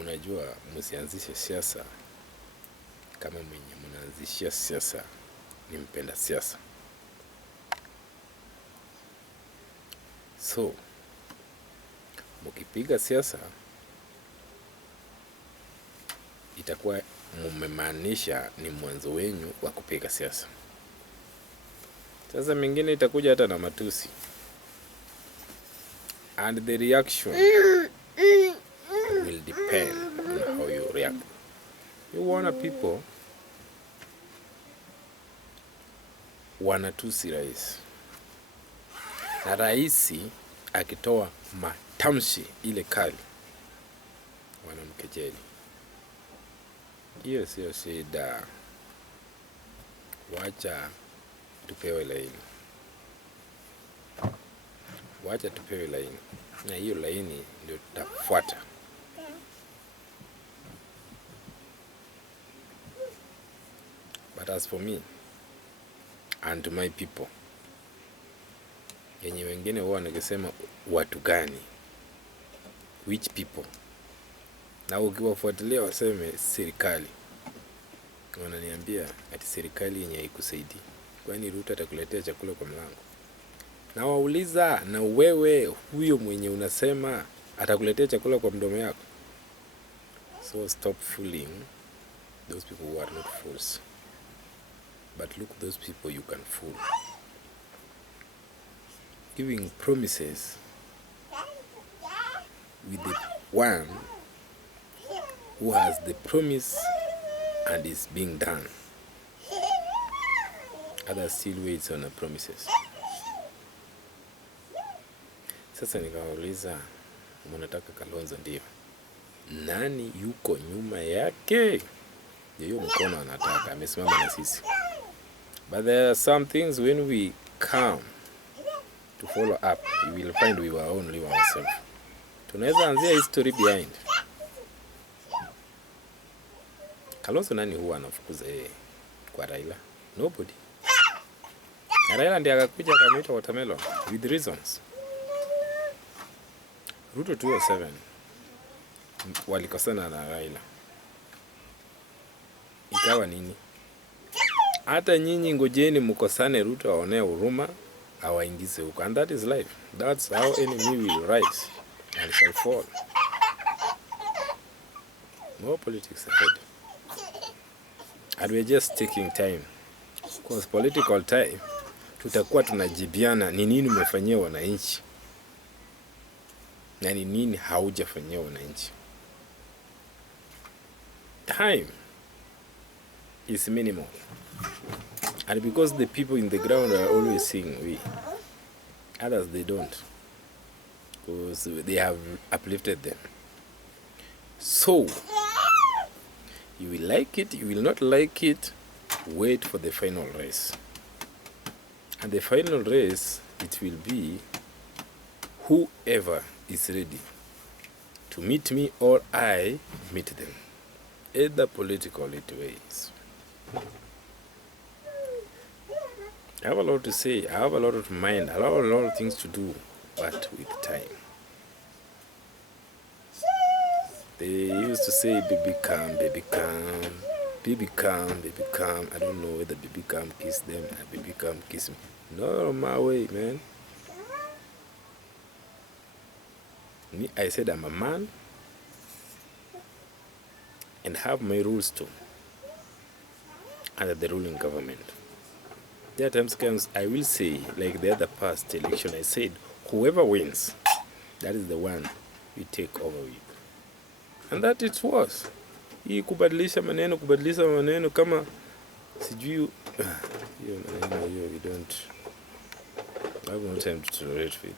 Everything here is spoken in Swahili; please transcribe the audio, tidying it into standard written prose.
Unajua msianzishe siasa kama mwenye mnaanzishia siasa ni mpenda siasa. So mkipiga siasa itakuwa mmemaanisha ni mwanzo wenyu wa kupiga siasa. Sasa mingine itakuja hata na matusi, and the reaction will depend on how you react. You want people wanatusi rais, na raisi akitoa matamshi ile kali wanamkejeli. Hiyo sio shida, wacha tupewe laini, wacha tupewe laini, na hiyo laini ndio tutafuata. But as for me and my people, yenye wengine huwa nikisema watu gani, which people, na ukiwafuatilia waseme serikali, wananiambia ati serikali yenye haikusaidii. Kwani Ruto atakuletea chakula kwa mlango? Na wauliza, na wewe huyo mwenye unasema atakuletea chakula kwa mdomo yako? So stop fooling those people who are not fools. But look, those people you can fool. Giving promises with the one who has the promise and is being done. Others still waits on the promises. Sasa nikawauliza, mnataka Kalonzo? Ndio. Nani yuko nyuma yake? Hiyo mkono anataka, amesimama na sisi. But there are some things when we come to follow up, we will find we were only ourselves. Tunaweza anzia history behind. Kalonzo nani huwa anafukuza yeye kwa Raila? Nobody. Na Raila ndiye akakuja akamwita watermelon with reasons. Ruto 207 walikosana na Raila. Ikawa nini? Hata nyinyi ngojeni mkosane, Ruto aonee huruma, awaingize huko. And that is life. That's how enemy will rise and shall fall. More politics ahead. And we're just taking time. Because political time, tutakuwa tunajibiana ni nini umefanyia wananchi na ni nini haujafanyia wananchi. Time is minimal. And because the people in the ground are always seeing we, others they don't. Because they have uplifted them. So, you will like it, you will not like it, wait for the final race. And the final race, it will be whoever is ready to meet me or I meet them. Either political ways. I have a lot to say, I have a lot of mind, I have a lot of things to do, but with time. They used to say, baby come, baby come, baby come, baby come. I don't know whether baby come kiss them or baby come kiss me. No, my way, man. Me, I said I'm a man and have my rules too under the ruling government. There are times comes I will say, like the other past election, I said, whoever wins, that is the one we take over with. And that it was. Hii kubadilisha maneno kama sijui hiyo maneno hiyo, we don't have no time to tolerate with.